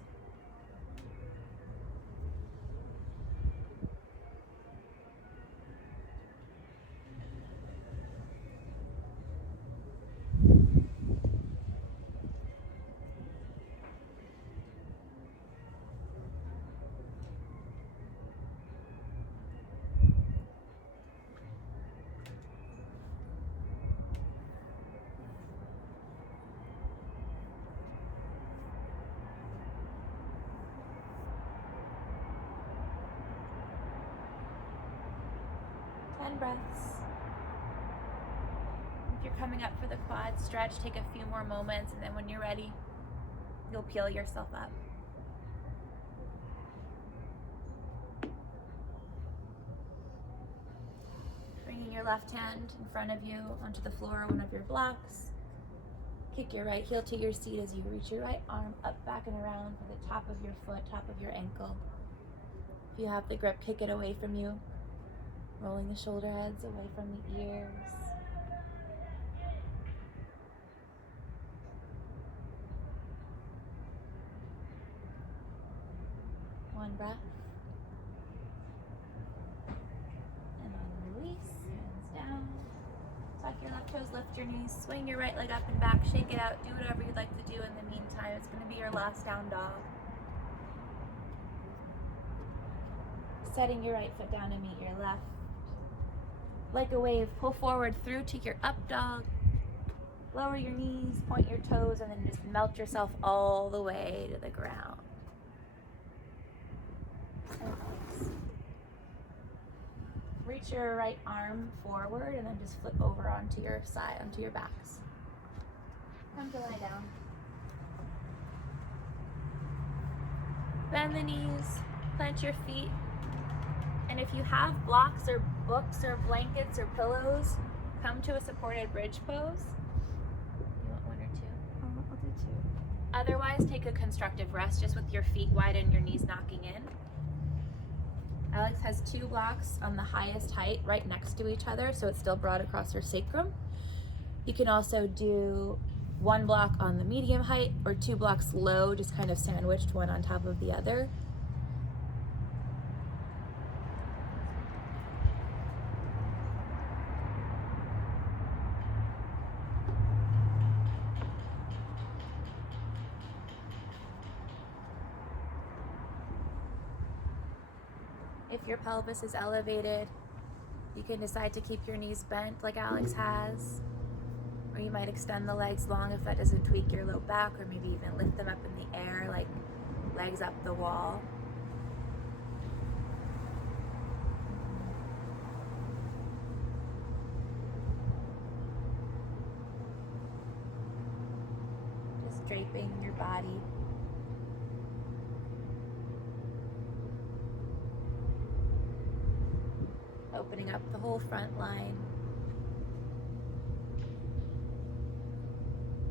Breaths. If you're coming up for the quad stretch, take a few more moments, and then when you're ready, you'll peel yourself up. Bringing your left hand in front of you onto the floor, one of your blocks. Kick your right heel to your seat as you reach your right arm up, back, and around for the top of your foot, top of your ankle. If you have the grip, kick it away from you. Rolling the shoulder heads away from the ears. One breath. And then release, hands down. Tuck your left toes, lift your knees, swing your right leg up and back, shake it out, do whatever you'd like to do in the meantime. It's going to be your last down dog. Setting your right foot down to meet your left. Like a wave, pull forward through to your up dog. Lower your knees, point your toes, and then just melt yourself all the way to the ground. Nice. Reach your right arm forward and then just flip over onto your side, onto your backs. Come to lie down. Bend the knees, plant your feet. And if you have blocks or books or blankets or pillows, come to a supported bridge pose. You want one or two? I'll do two. Otherwise, take a constructive rest just with your feet wide and your knees knocking in. Alex has two blocks on the highest height right next to each other, so it's still broad across her sacrum. You can also do one block on the medium height or two blocks low, just kind of sandwiched one on top of the other. If your pelvis is elevated, you can decide to keep your knees bent like Alex has, or you might extend the legs long if that doesn't tweak your low back, or maybe even lift them up in the air like legs up the wall. Just draping your body. opening up the whole front line.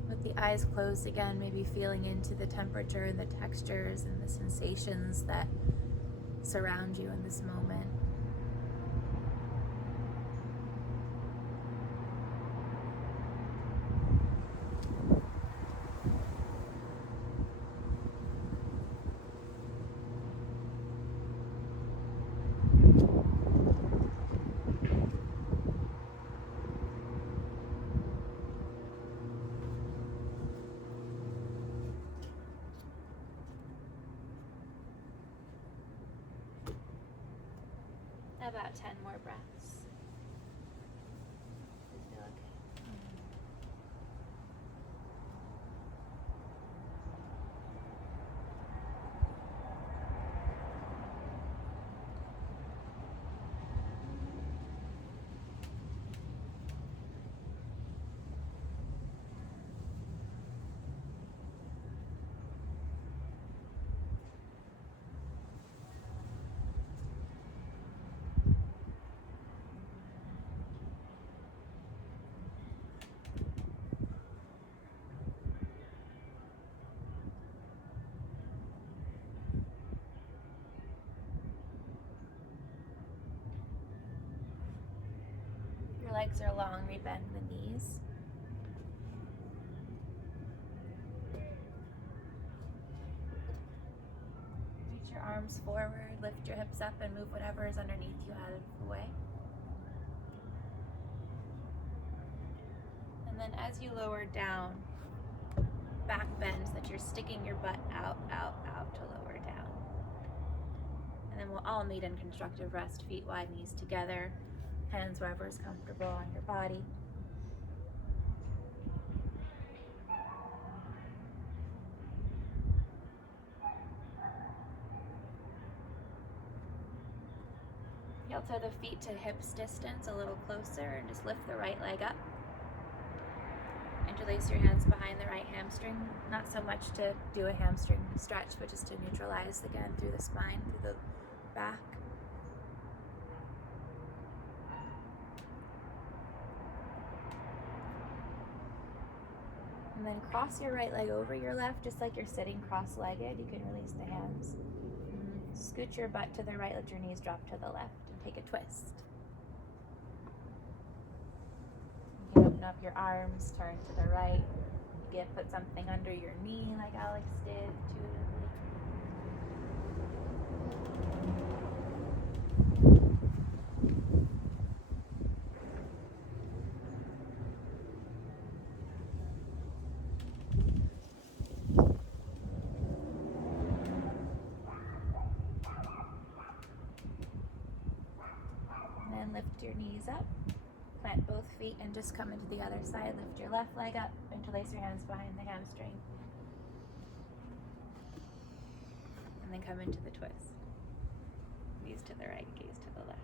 With the eyes closed again, maybe feeling into the temperature and the textures and the sensations that surround you in this moment. About 10 more breaths. You feel okay? Your legs are long, rebend the knees. Reach your arms forward, lift your hips up, and move whatever is underneath you out of the way. And then as you lower down, back bend so that you're sticking your butt out to lower down. And then we'll all meet in constructive rest, feet wide, knees together, hands wherever is comfortable on your body. Heel toe the feet to hips distance, a little closer, and just lift the right leg up. Interlace your hands behind the right hamstring. Not so much to do a hamstring stretch, but just to neutralize again through the spine, through the back. And then cross your right leg over your left, just like you're sitting cross-legged. You can release the hands. Scoot your butt to the right, let your knees drop to the left, and take a twist. You can open up your arms, turn to the right. You can put something under your knee like Alex did intuitively. Lift your knees up, plant both feet, and just come into the other side. Lift your left leg up, interlace your hands behind the hamstring, and then come into the twist. Knees to the right, gaze to the left.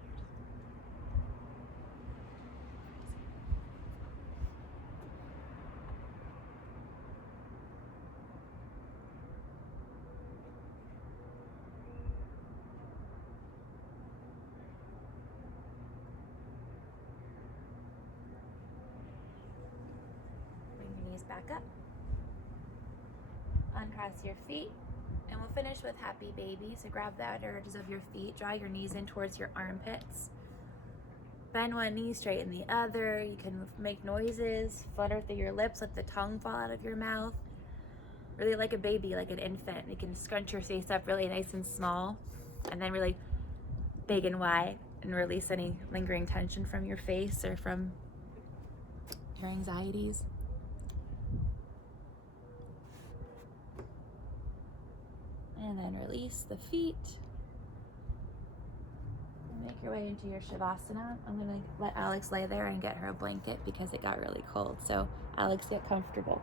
Back up. Uncross your feet, and we'll finish with happy baby. So grab the outer edges of your feet, draw your knees in towards your armpits. Bend one knee, straighten the other. You can make noises, flutter through your lips, let the tongue fall out of your mouth. Really like a baby, like an infant. You can scrunch your face up really nice and small, and then really big and wide, and release any lingering tension from your face or from your anxieties. And then release the feet. Make your way into your Shavasana. I'm gonna let Alex lay there and get her a blanket because it got really cold. So Alex, get comfortable.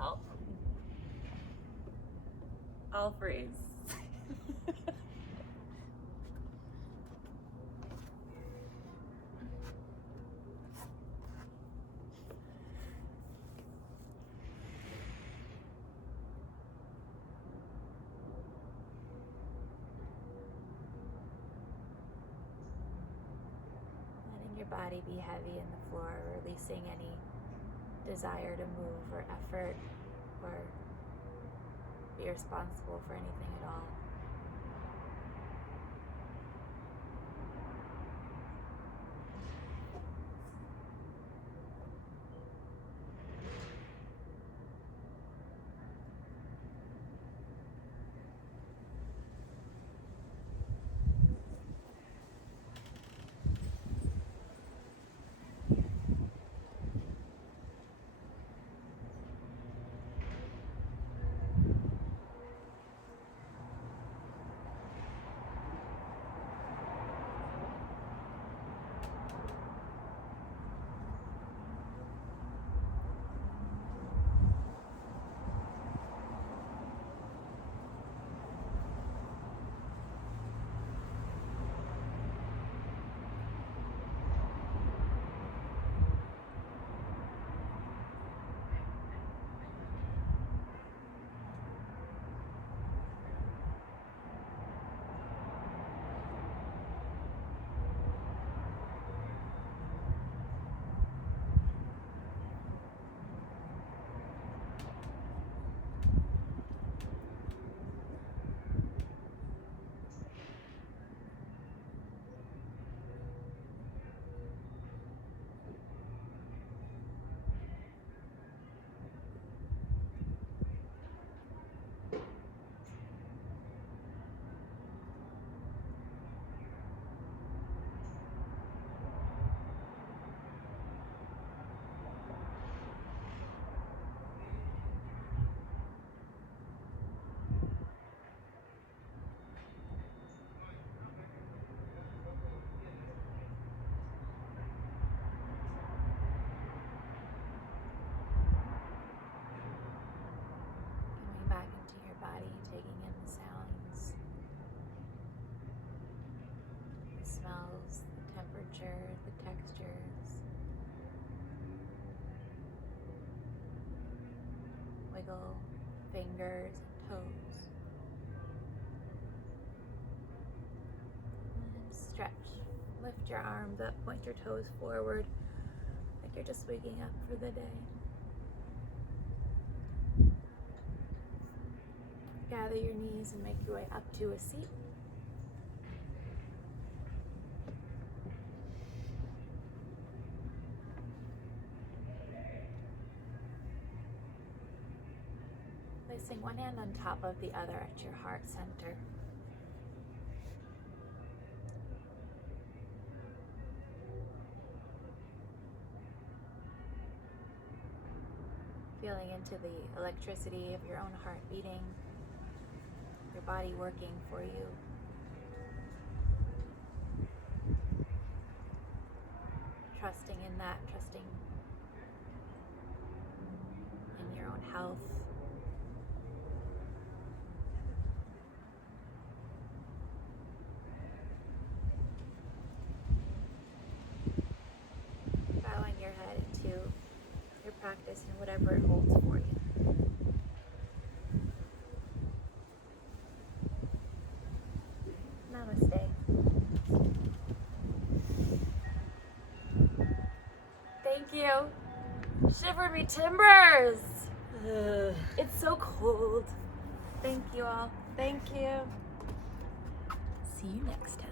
help. I'll freeze. Letting your body be heavy in the floor, releasing any desire to move or effort or be responsible for anything at all. Taking in the sounds, the smells, the temperature, the textures. Wiggle fingers and toes. And stretch. Lift your arms up, point your toes forward, like you're just waking up for the day. Gather your knees and make your way up to a seat. Placing one hand on top of the other at your heart center. Feeling into the electricity of your own heart beating. Your body working for you. Trusting in that, trusting in your own health. Bowing your head into your practice and whatever it holds for you. Namaste. Thank you. Shiver me timbers. It's so cold. Thank you all. Thank you. See you next time.